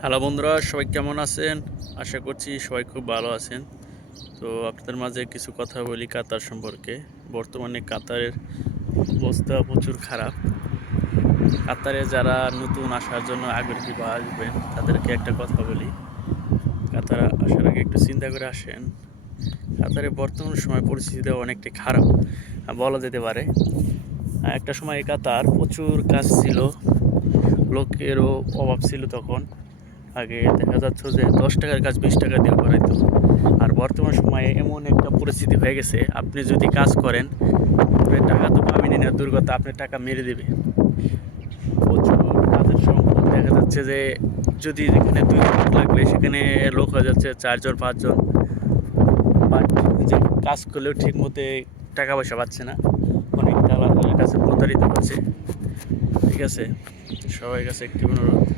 Hello বন্ধুরা, সবাই কেমন আছেন? আশা করছি সবাই খুব ভালো আছেন। তো আপনাদের মাঝে কিছু কথা বলি কাতার সম্পর্কে। বর্তমানে কাতারের অবস্থা প্রচুর খারাপ। কাতারে যারা নতুন আসার জন্য আগ্রহী বা আসবেন, তাদেরকে একটা কথা বলি। কাতার আসার আগে একটু চিন্তা করে আসেন। কাতারে বর্তমান সময় পরিস্থিতিটা অনেকটাই খারাপ, বলা যেতে পারে। একটা সময় কাতার প্রচুর কাজ ছিল, লোকেরও অভাব ছিল তখন। আগে দেখা যাচ্ছে যে দশ টাকার কাজ বিশ টাকা দিয়ে করাইতো আর বর্তমান সময়ে এমন একটা পরিস্থিতি হয়ে গেছে, আপনি যদি কাজ করেন টাকা তো পাবেন না, দুর্গত আপনি টাকা মেরে দেবে। প্রচুর কাজের সংখ্যা দেখা যাচ্ছে যে যদি যেখানে দুই লোক লাগবে, সেখানে লোক হয়ে যাচ্ছে চারজন, পাঁচজন। বাট যে কাজ করলেও ঠিক মতো টাকা পয়সা পাচ্ছে না। অনেক দালালের কাছে প্রতারিত হচ্ছে। ঠিক আছে? সবাই কাছে একটি অনুরোধ।